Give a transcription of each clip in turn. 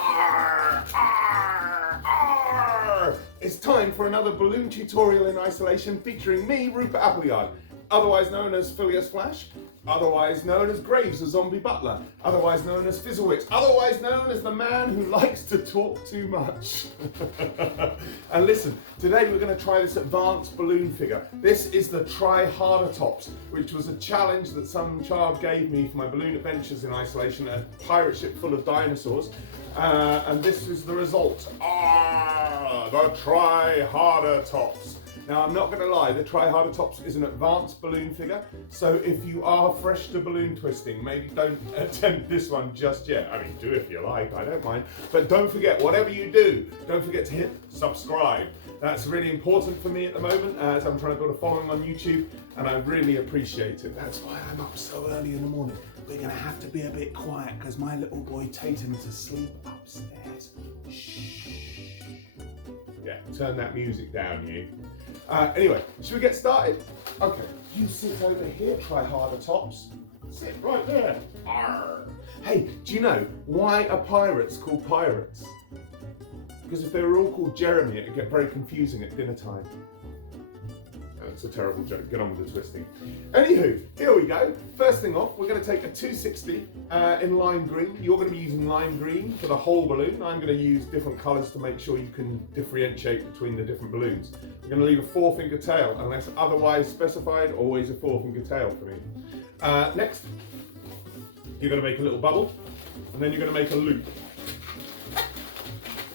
Arr, arr, arr. It's time for another balloon tutorial in isolation featuring me, Rupert Appleyard, otherwise known as Phileas Flash, otherwise known as Graves, the zombie butler, otherwise known as Fizzlewicks, otherwise known as the man who likes to talk too much. And listen, today we're going to try this advanced balloon figure. This is the Triceratops, which was a challenge that some child gave me for my balloon adventures in isolation, a pirate ship full of dinosaurs. And this is the result. The Triceratops. Now, I'm not going to lie, the Triceratops is an advanced balloon figure, so if you are fresh to balloon twisting, maybe don't attempt this one just yet. I mean, do if you like, I don't mind. But don't forget, whatever you do, don't forget to hit subscribe. That's really important for me at the moment, as I'm trying to build a following on YouTube, and I really appreciate it. That's why I'm up so early in the morning. We're going to have to be a bit quiet, because my little boy Tatum is asleep upstairs. Shh. Yeah, turn that music down, you. Anyway, should we get started? Okay, you sit over here, Triceratops. Sit right there. Arr. Hey, do you know why are pirates called pirates? Because if they were all called Jeremy, it'd get very confusing at dinner time. That's a terrible joke. Get on with the twisting. Anywho, here we go. First thing off, we're going to take a 260 in lime green. You're going to be using lime green for the whole balloon. I'm going to use different colours to make sure you can differentiate between the different balloons. We're going to leave a 4-finger tail, unless otherwise specified, always a 4-finger tail for me. Next, you're going to make a little bubble, and then you're going to make a loop.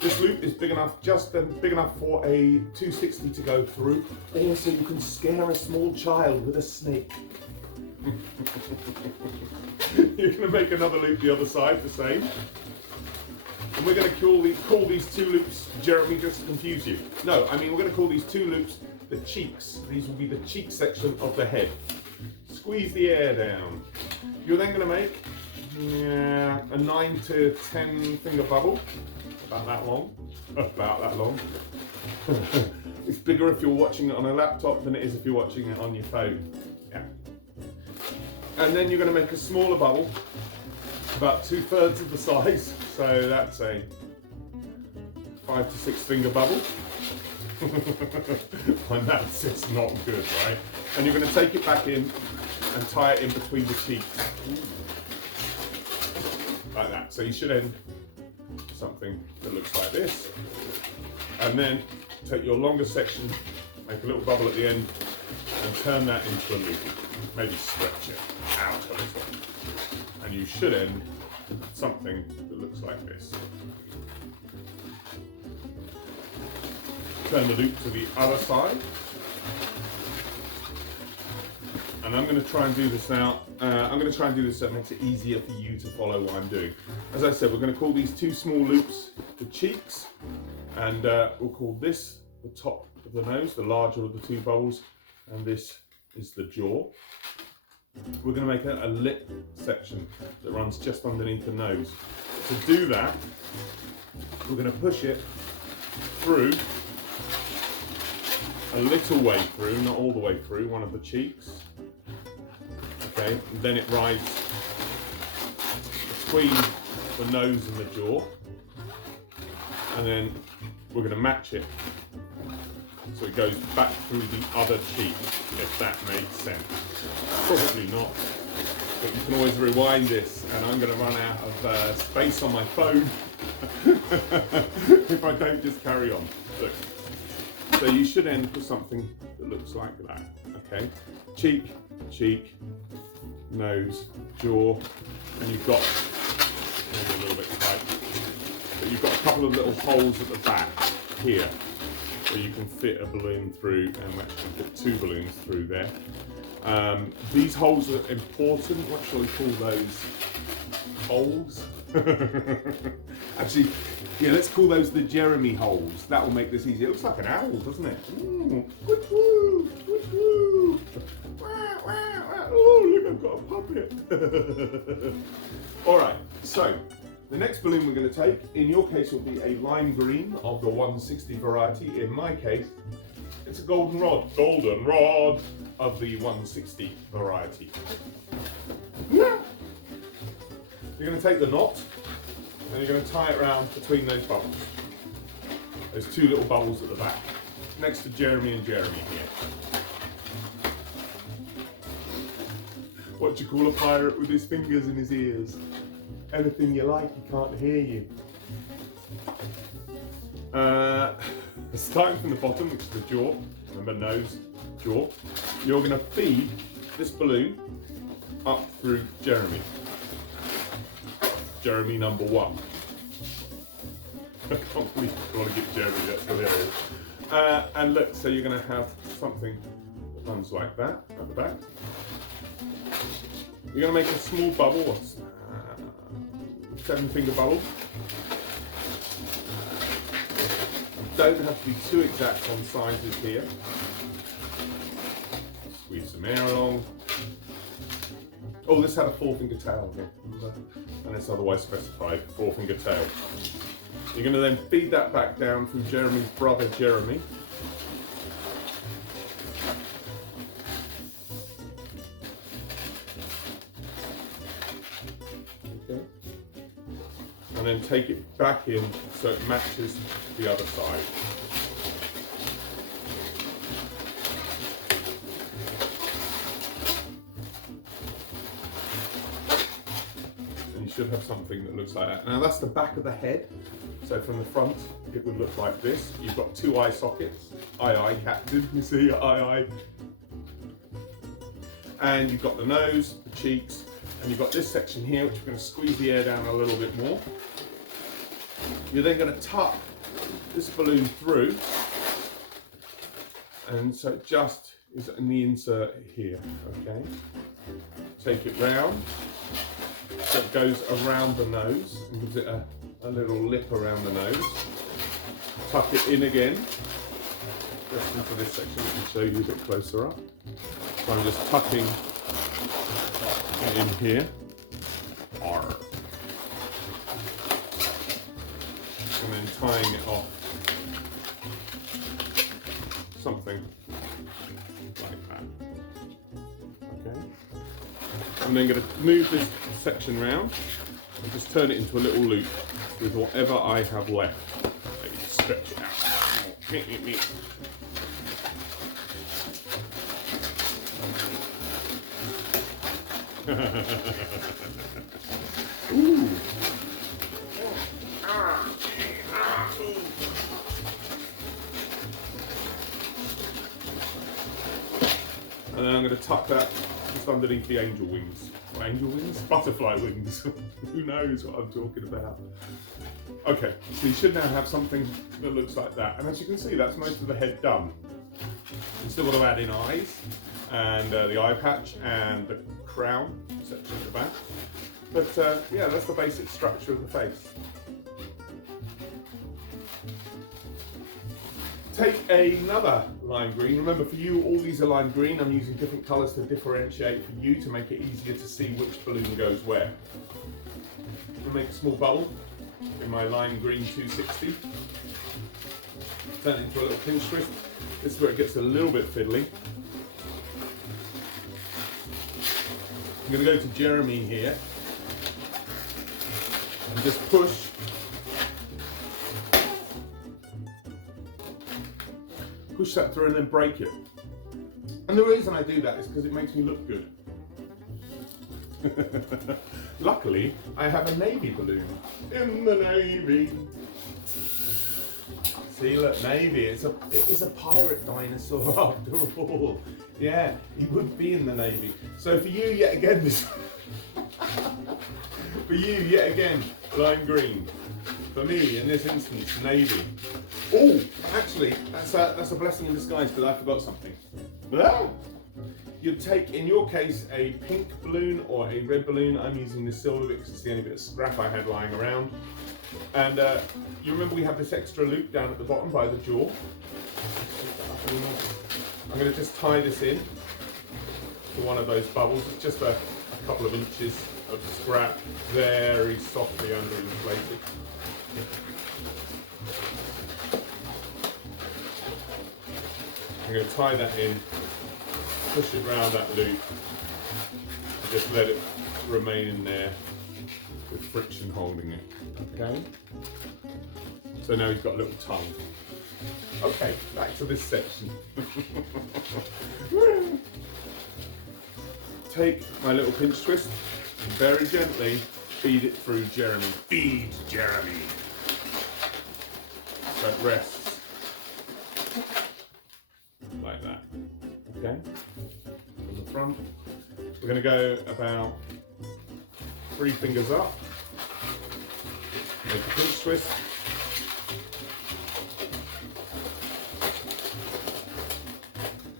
This loop is big enough, just big enough for a 260 to go through. Also, you can scare a small child with a snake. You're going to make another loop the other side, the same. And we're going to call these two loops, Jeremy, just to confuse you. No, I mean we're going to call these two loops the cheeks. These will be the cheek section of the head. Squeeze the air down. You're then going to make a 9 to 10 finger bubble. About that long. About that long. It's bigger if you're watching it on a laptop than it is if you're watching it on your phone. Yeah. And then you're going to make a smaller bubble, about 2/3 of the size. So that's a 5 to 6 finger bubble. My maths is not good, right? And you're going to take it back in and tie it in between the cheeks. Like that. So you should end something that looks like this, and then take your longer section, make a little bubble at the end, and turn that into a loop. Maybe stretch it out a little, and you should end something that looks like this. Turn the loop to the other side, and I'm going to try and do this now. I'm going to try and do this so it makes it easier for you to follow what I'm doing. As I said, we're going to call these two small loops the cheeks, and we'll call this the top of the nose, the larger of the two bubbles, and this is the jaw. We're going to make a lip section that runs just underneath the nose. To do that, we're going to push it through a little way through, not all the way through, one of the cheeks. Okay, and then it rides between the nose and the jaw, and then we're going to match it so it goes back through the other cheek, if that makes sense. Probably not, but you can always rewind this, and I'm going to run out of space on my phone if I don't just carry on. Look. So you should end with something that looks like that, okay? Cheek, cheek, nose, jaw, and you've got, maybe a little bit tight, but you've got a couple of little holes at the back here where you can fit a balloon through, and actually fit two balloons through there. These holes are important. What shall we call those? Holes? Actually, yeah, let's call those the Jeremy holes. That will make this easier. It looks like an owl, doesn't it? Ooh, woo-woo, woo-woo. Oh, look, I've got a puppet. All right, so the next balloon we're going to take, in your case, will be a lime green of the 160 variety. In my case, it's a golden rod of the 160 variety. You're going to take the knot, And you're going to tie it around between those bubbles. There's two little bubbles at the back, next to Jeremy and Jeremy here. What do you call a pirate with his fingers in his ears? Anything you like, he can't hear you. Starting from the bottom, which is the jaw, remember nose, jaw, you're going to feed this balloon up through Jeremy. Jeremy number 1. I can't believe you want to get Jeremy, that's hilarious. And look, so you're going to have something that runs like that at the back. You're going to make a small bubble, 7-finger bubble. Don't have to be too exact on sizes here. Squeeze some air along. Oh, this had a 4-finger tail here, and it's otherwise specified, 4-finger tail. You're going to then feed that back down through Jeremy's brother Jeremy. Okay. And then take it back in so it matches the other side. And you should have something that looks like that. Now that's the back of the head. So from the front, it would look like this. You've got 2 eye sockets. Aye, aye, Captain. You see, aye, aye. And you've got the nose, the cheeks, and you've got this section here, which we're going to squeeze the air down a little bit more. You're then going to tuck this balloon through, and so it just is in the insert here, okay? Take it round, so it goes around the nose, and gives it a little lip around the nose. Tuck it in again, just into this section. I can show you a bit closer up. So I'm just tucking it in here. Arr. And then tying it off. Something like that. Okay. I'm then going to move this section round and just turn it into a little loop with whatever I have left. So you can stretch it out. Ooh. And then I'm going to tuck that just underneath the angel wings. Or angel wings? Butterfly wings. Who knows what I'm talking about? Okay, so you should now have something that looks like that. And as you can see, that's most of the head done. You still got to add in eyes, and the eye patch, and the crown section at the back. But yeah, that's the basic structure of the face. Take another lime green. Remember, for you, all these are lime green. I'm using different colours to differentiate for you to make it easier to see which balloon goes where. I'm going to make a small bubble in my lime green 260. Turn it into a little pinch twist. This is where it gets a little bit fiddly. I'm going to go to Jeremy here and just push. Push that through and then break it. And the reason I do that is because it makes me look good. Luckily, I have a navy balloon. In the navy. See, look, navy. It is a pirate dinosaur after all. Yeah, he would be in the navy. So for you, yet again, lime green. For me, in this instance, navy. Oh, actually, that's a blessing in disguise because I forgot something. You'd take, in your case, a pink balloon or a red balloon. I'm using the silver because it's the only bit of scrap I had lying around. And you remember we have this extra loop down at the bottom by the jaw. I'm going to just tie this in to one of those bubbles. It's just a couple of inches of scrap, very softly underinflated. I'm going to tie that in, push it round that loop, and just let it remain in there with friction holding it. Okay. So now he's got a little tongue. Okay, back to this section. Take my little pinch twist and very gently feed it through Jeremy. Feed Jeremy. So it rests like that. Okay. From the front. We're going to go about 3 fingers up. Make a pinch twist.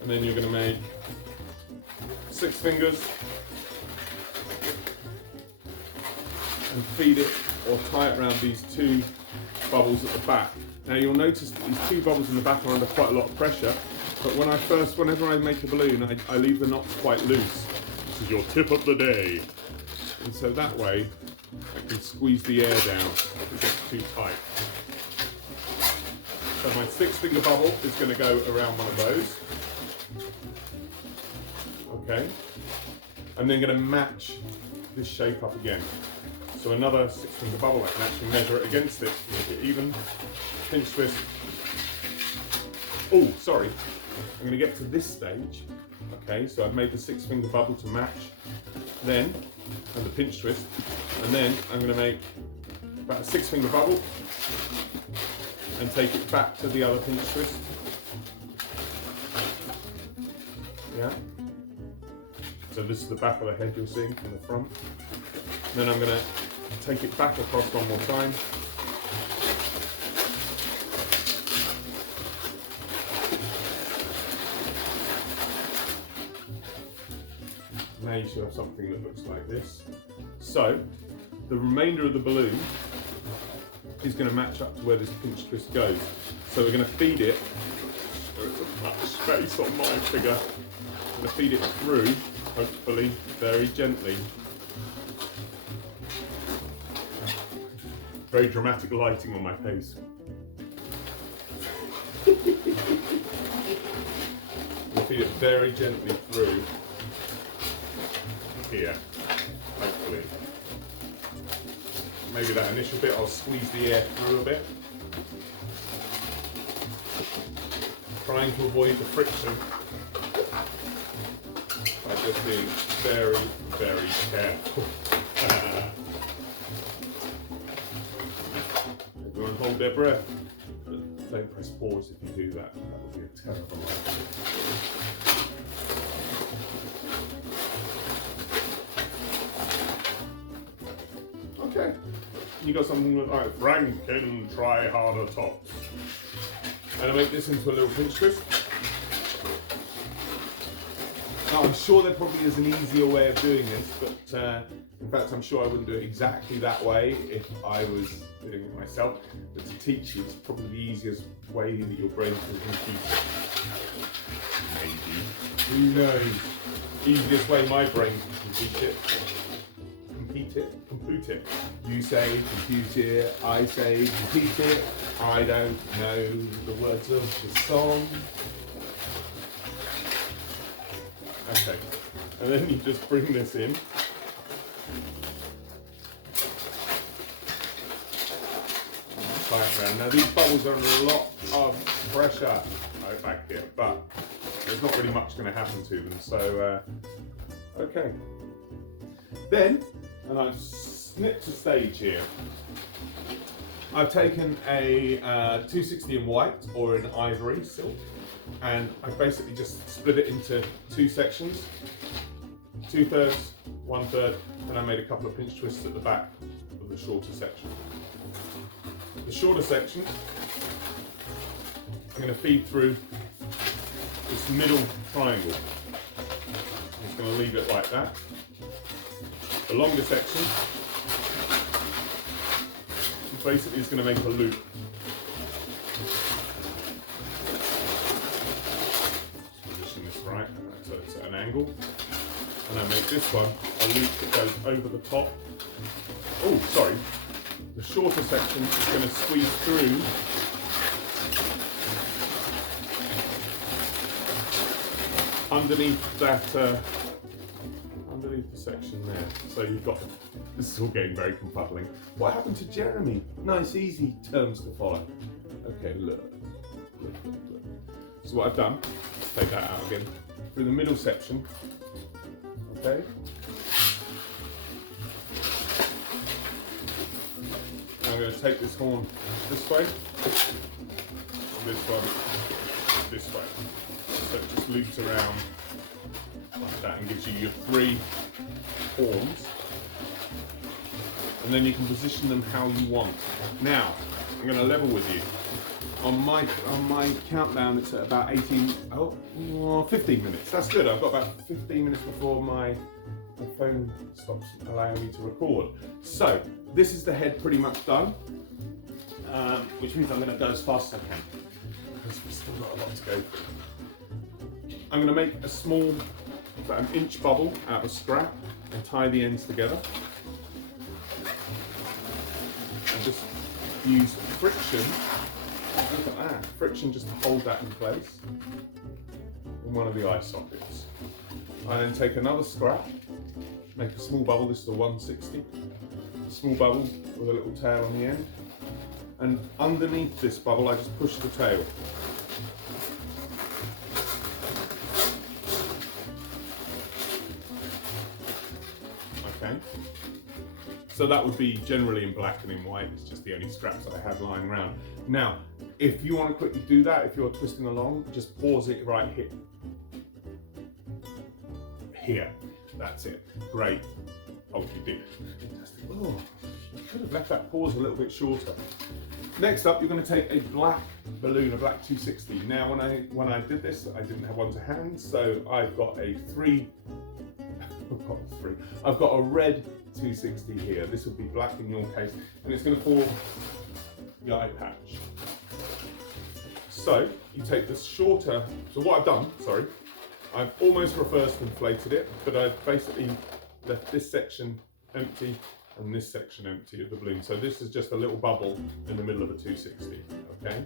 And then you're going to make 6 fingers and feed it or tie it around these 2 bubbles at the back. Now you'll notice that these 2 bubbles in the back are under quite a lot of pressure, but whenever I make a balloon, I leave the knots quite loose. This is your tip of the day. And so that way I can squeeze the air down if it gets too tight. So my 6-finger bubble is going to go around one of those. Okay, I'm then going to match this shape up again. So another 6-finger bubble, I can actually measure it against it, make it even, pinch twist. Oh, sorry, I'm going to get to this stage. Okay, so I've made the 6-finger bubble to match, then, and the pinch twist, and then I'm going to make about a 6-finger bubble and take it back to the other pinch twist. Yeah. So this is the back of the head you're seeing from the front. And then I'm going to take it back across one more time. Now you should have something that looks like this. So the remainder of the balloon is going to match up to where this pinch twist goes. So we're going to feed it. There's much space on my figure. I'm going to feed it through, hopefully, very gently. Very dramatic lighting on my face. I'm going to feed it very gently through here, hopefully. Maybe that initial bit, I'll squeeze the air through a bit. Trying to avoid the friction by just being very, very careful. Everyone hold their breath. But don't press pause if you do that. That would be a terrible idea. Okay. You got something like Franken try harder tops. And I make this into a little pinch twist. Now I'm sure there probably is an easier way of doing this, but in fact I'm sure I wouldn't do it exactly that way if I was doing it myself. But to teach you, it's probably the easiest way that your brain can compute it. Maybe. Who knows? Easiest way my brain can compute it. Compute it. You say compute it, I say compute it. I don't know the words of the song. Okay, and then you just bring this in. Tie it around. Now these bubbles are under a lot of pressure back here, but there's not really much going to happen to them. So, okay. Then, and I've snipped a stage here. I've taken a 260 in white or in ivory silk, and I basically just split it into 2 sections, 2/3, 1/3, and I made a couple of pinch twists at the back of the shorter section. The shorter section, I'm going to feed through this middle triangle. I'm just going to leave it like that. The longer section basically is going to make a loop. Position this right, so it's at an angle. And I make this one a loop that goes over the top. Oh, sorry. The shorter section is going to squeeze through underneath leave the section there. So you've got, this is all getting very confuddling. What happened to Jeremy? Nice, easy terms to follow. Okay, look. So what I've done, let's take that out again, through the middle section, okay? Now I'm going to take this horn this way, and this one this way. So it just loops around like that and gives you your 3 horns. And then you can position them how you want. Now, I'm going to level with you. On my countdown, it's at about 15 minutes. That's good. I've got about 15 minutes before my phone stops allowing me to record. So, this is the head pretty much done, which means I'm going to go as fast as I can, because we've still got a lot to go through. I'm going to make a small, about an inch bubble out of scrap and tie the ends together. And just use friction, look at that, friction just to hold that in place in one of the eye sockets. I then take another scrap, make a small bubble, this is a 160, a small bubble with a little tail on the end, and underneath this bubble I just push the tail. Okay, so that would be generally in black and in white, it's just the only scraps that I had lying around. Now, if you want to quickly do that, if you're twisting along, just pause it right here. Here, that's it, great. Oh, you did, fantastic. Oh, you could have left that pause a little bit shorter. Next up, you're going to take a black balloon, a black 260. Now, when I did this, I didn't have one to hand, so I've got a I've got a red 260 here. This would be black in your case, and it's going to form the eye patch. So you take the shorter. So what I've done, I've almost reverse inflated it, but I've basically left this section empty and this section empty of the balloon. So this is just a little bubble in the middle of a 260. Okay.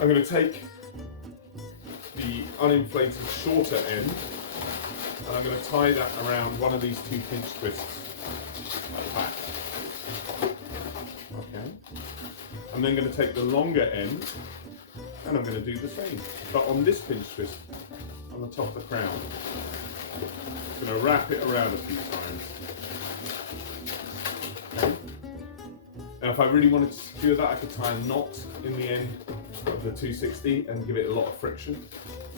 I'm going to take the uninflated shorter end, and I'm going to tie that around one of these 2 pinch twists, like that. Okay. I'm then going to take the longer end, and I'm going to do the same, but on this pinch twist, on the top of the crown. I'm going to wrap it around a few times. Okay. Now, if I really wanted to secure that, I could tie a knot in the end of the 260 and give it a lot of friction.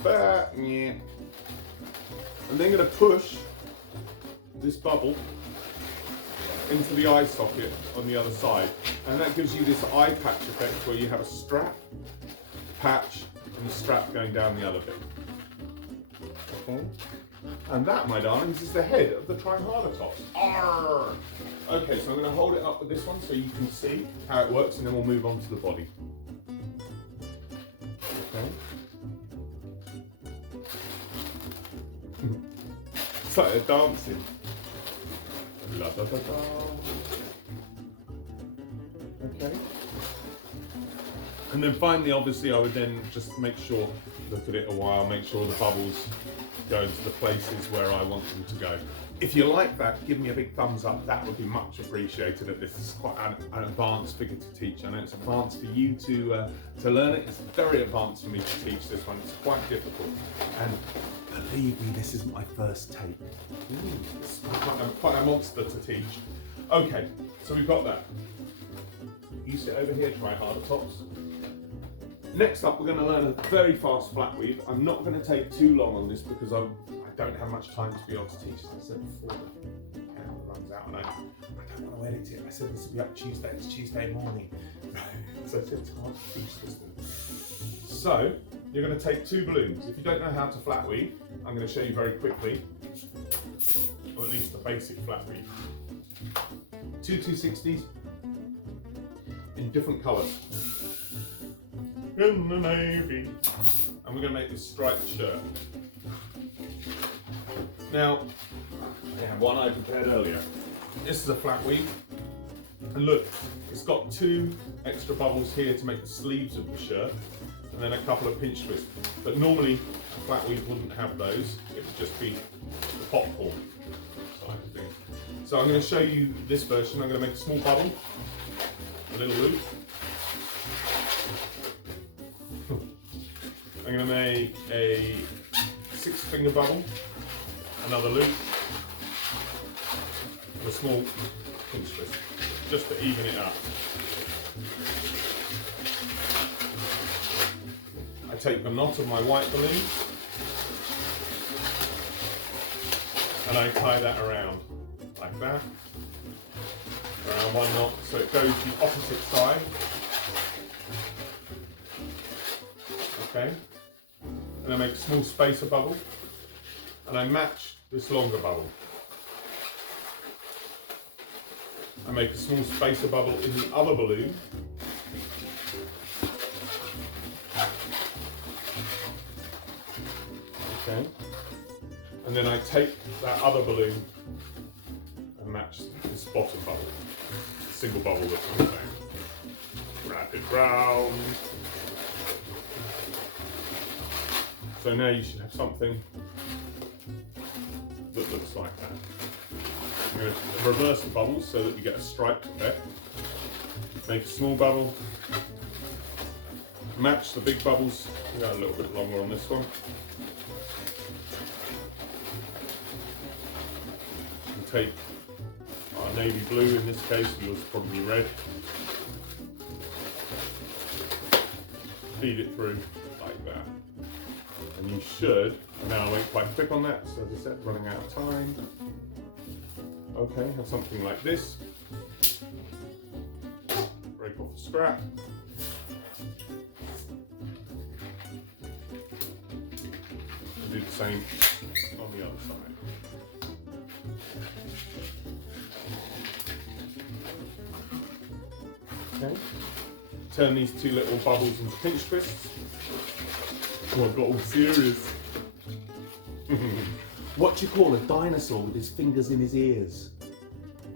But yeah. I'm then going to push this bubble into the eye socket on the other side, and that gives you this eye patch effect where you have a strap, patch, and a strap going down the other bit. Okay. And that, my darlings, is the head of the Triceratops. Arrgh! Okay, so I'm going to hold it up with this one so you can see how it works, and then we'll move on to the body. Okay. Started dancing. La da da da. Okay. And then finally, obviously, I would then just make sure, look at it a while, make sure the bubbles go into the places where I want them to go. If you like that, give me a big thumbs up. That would be much appreciated. This is quite an advanced figure to teach. I know it's advanced for you to learn it. It's very advanced for me to teach this one. It's quite difficult. And believe me, this is my first take. It's quite a monster to teach. Okay, so we've got that. You sit over here, try harder tops. Next up, we're going to learn a very fast flat weave. I'm not going to take too long on this because I don't have much time to be able to teach. As I said before, the camera runs out and I don't want to edit it. I said this will be up Tuesday. It's Tuesday morning. So it's hard to teach this one. So you're going to take 2 balloons. If you don't know how to flat weave, I'm going to show you very quickly, or at least the basic flat weave. 2 260s in different colours. In the navy. And we're going to make this striped shirt. Now, I have one I prepared earlier. This is a flat weave. And look, it's got 2 extra bubbles here to make the sleeves of the shirt, and then a couple of pinch twists. But normally, a flat weave wouldn't have those. It would just be the popcorn type of thing. So I'm going to show you this version. I'm going to make a small bubble, a little loop. I'm going to make a 6-finger bubble, another loop, and a small pinch twist, just to even it up. I take the knot of my white balloon and I tie that around like that, around one knot, so it goes the opposite side. Okay, and I make a small spacer bubble and I match this longer bubble. I make a small spacer bubble in the other balloon. Okay, and then I take that other balloon and match this bottom bubble, single bubble that comes down. Wrap it round. So now you should have something that looks like that. I'm going to reverse the bubbles so that we get a striped effect. Make a small bubble, match the big bubbles. We got a little bit longer on this one. And take our navy blue, in this case, yours probably red. Feed it through like that. And you should, and now I went quite quick on that, so as I said, running out of time. Okay, have something like this. Break off the scrap. And do the same on the other side. Okay. Turn these two little bubbles into pinch twists. Oh, I got all serious. What do you call a dinosaur with his fingers in his ears?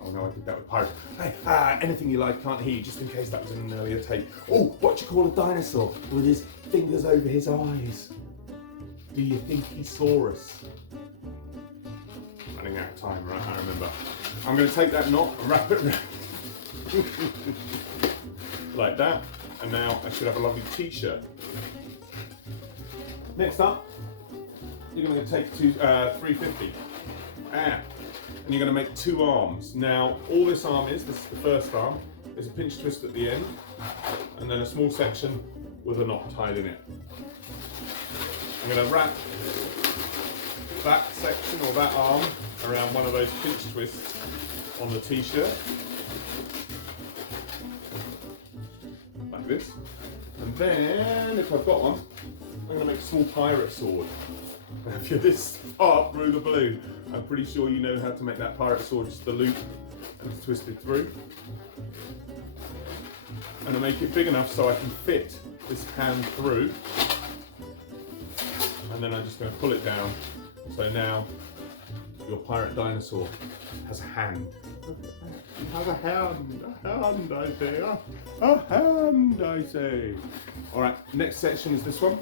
Oh no, I did that with pirate. Hey, anything you like, can't hear you, just in case that was in an earlier take. Oh, what do you call a dinosaur with his fingers over his eyes? Do you think he saw us? Running out of time, right? I remember. I'm going to take that knot and wrap it around. Like that. And now I should have a lovely t-shirt. Next up, you're going to take 350. And you're going to make 2 arms. Now, all this arm is, this is the first arm, is a pinch twist at the end, and then a small section with a knot tied in it. I'm going to wrap that section or that arm around one of those pinch twists on the t-shirt, like this. And then, if I've got one, I'm going to make a small pirate sword. Now, if you're this far through the balloon, I'm pretty sure you know how to make that pirate sword, just the loop and it's twisted through. And I make it big enough so I can fit this hand through. And then I'm just going to pull it down. So now your pirate dinosaur has a hand. He has a hand I say, a hand I say. All right, next section is this one.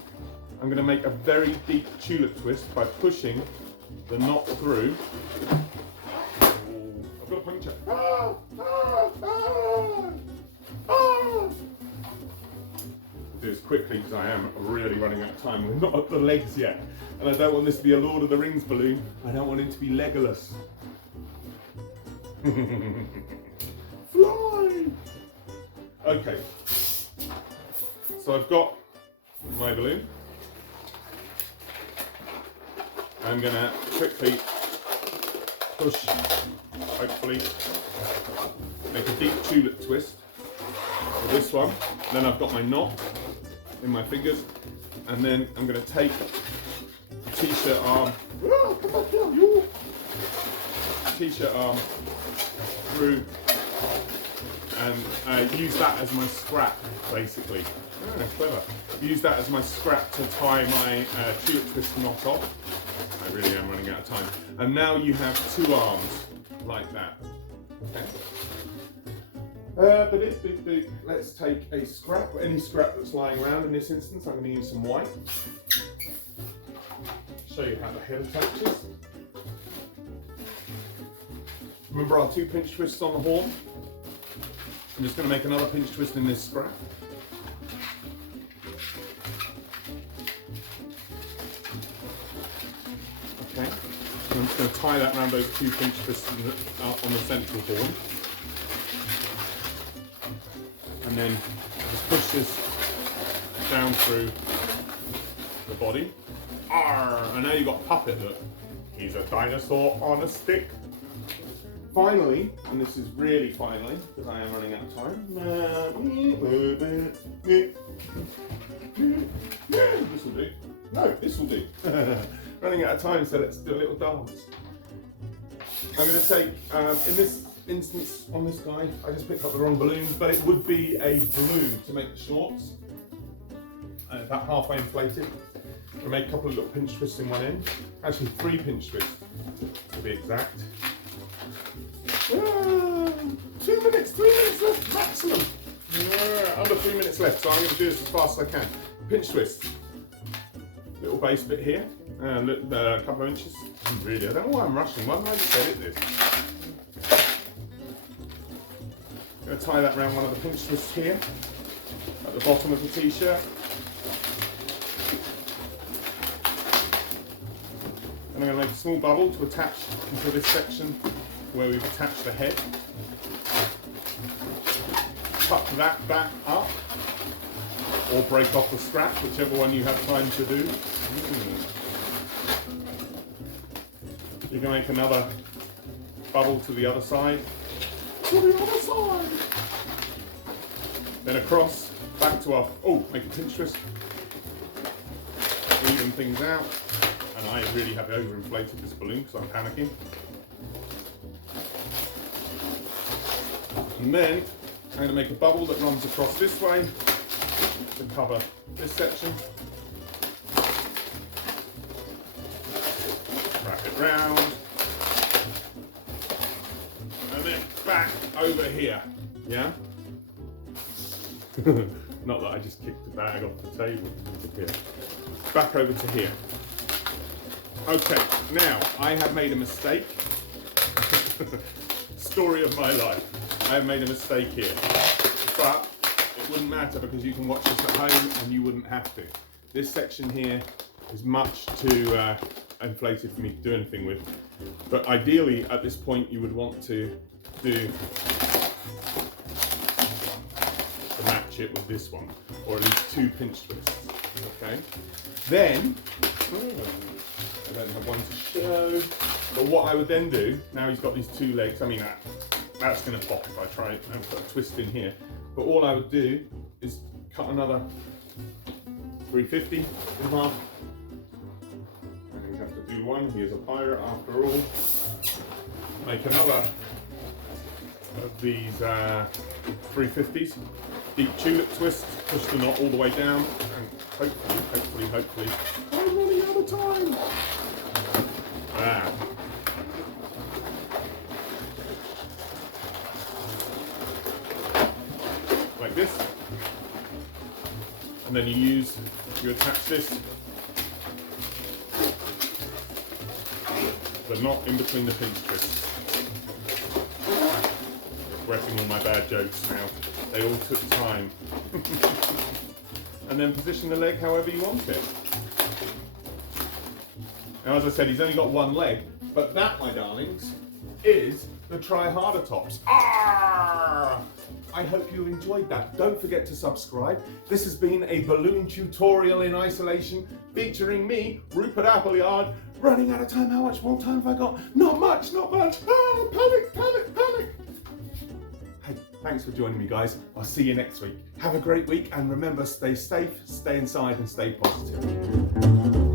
I'm going to make a very deep tulip twist by pushing the knot through. Oh, I've got a puncture. Do this quickly because I am really running out of time. We're not at the legs yet. And I don't want this to be a Lord of the Rings balloon. I don't want it to be Legolas. Fly! Okay. So I've got my balloon. I'm going to quickly push, hopefully, make a deep tulip twist for this one. Then I've got my knot in my fingers, and then I'm going to take the t-shirt arm, through, and use that as my scrap, basically. Clever. Use that as my scrap to tie my tulip twist knot off. I really am running out of time. And now you have 2 arms, like that. Okay. Let's take a scrap, any scrap that's lying around. In this instance, I'm going to use some white. Show you how the head attaches. Remember our 2 pinch twists on the horn? I'm just going to make another pinch twist in this scrap. Okay, and I'm just going to tie that around those 2 pinch twists on the central horn. And then just push this down through the body. Arr! And now you've got Puppet, look. He's a dinosaur on a stick. Finally, and this is really finally, because I am running out of time. This will do. No, this will do. Running out of time, so let's do a little dance. I'm going to take, in this instance, on this guy, I just picked up the wrong balloon, but it would be a balloon to make the shorts. About halfway inflated. We'll make a couple of little pinch twists in one end. Actually, 3 pinch twists, to be exact. 2 minutes, 3 minutes left, maximum. Under 3 minutes left, so I'm going to do this as fast as I can. Pinch twist. Little base bit here, and a couple of inches. Really, I don't know why I'm rushing. Why did I just edit this? I'm going to tie that around one of the pinch twists here, at the bottom of the t-shirt. And I'm going to make a small bubble to attach into this section where we've attached the head. Tuck that back up, or break off the scrap, whichever one you have time to do. You're going to make another bubble to the other side. To the other side! Then across, back to our, make a pinch twist. Even things out. And I really have overinflated this balloon because I'm panicking. And then I'm going to make a bubble that runs across this way to cover this section. Wrap it round. And then back over here. Yeah? Not that I just kicked the bag off the table. Here. Back over to here. Okay, now I have made a mistake. Story of my life. I have made a mistake here. But it wouldn't matter because you can watch this at home and you wouldn't have to. This section here is much too inflated for me to do anything with. But ideally at this point you would want to match it with this one, or at least 2 pinch twists. Okay. Then I don't have one to show, but what I would then do, now he's got these 2 legs, I mean that's going to pop if I try and put a twist in here, but all I would do is cut another 350 in half, and we have to do one, he is a pirate after all. Make another of these 350s, deep tulip twist, push the knot all the way down, and hopefully, I'm running out of time. Like this, and then you attach this, the knot in between the pinch twists. Regretting all my bad jokes now, they all took time. And then position the leg however you want it. Now, as I said, he's only got 1 leg, but that, my darlings, is the Triceratops. Arrgh! I hope you enjoyed that. Don't forget to subscribe. This has been a balloon tutorial in isolation featuring me, Rupert Appleyard. Running out of time. How much more time have I got? Not much, not much. Oh, panic. Hey, thanks for joining me, guys. I'll see you next week. Have a great week, and remember, stay safe, stay inside, and stay positive.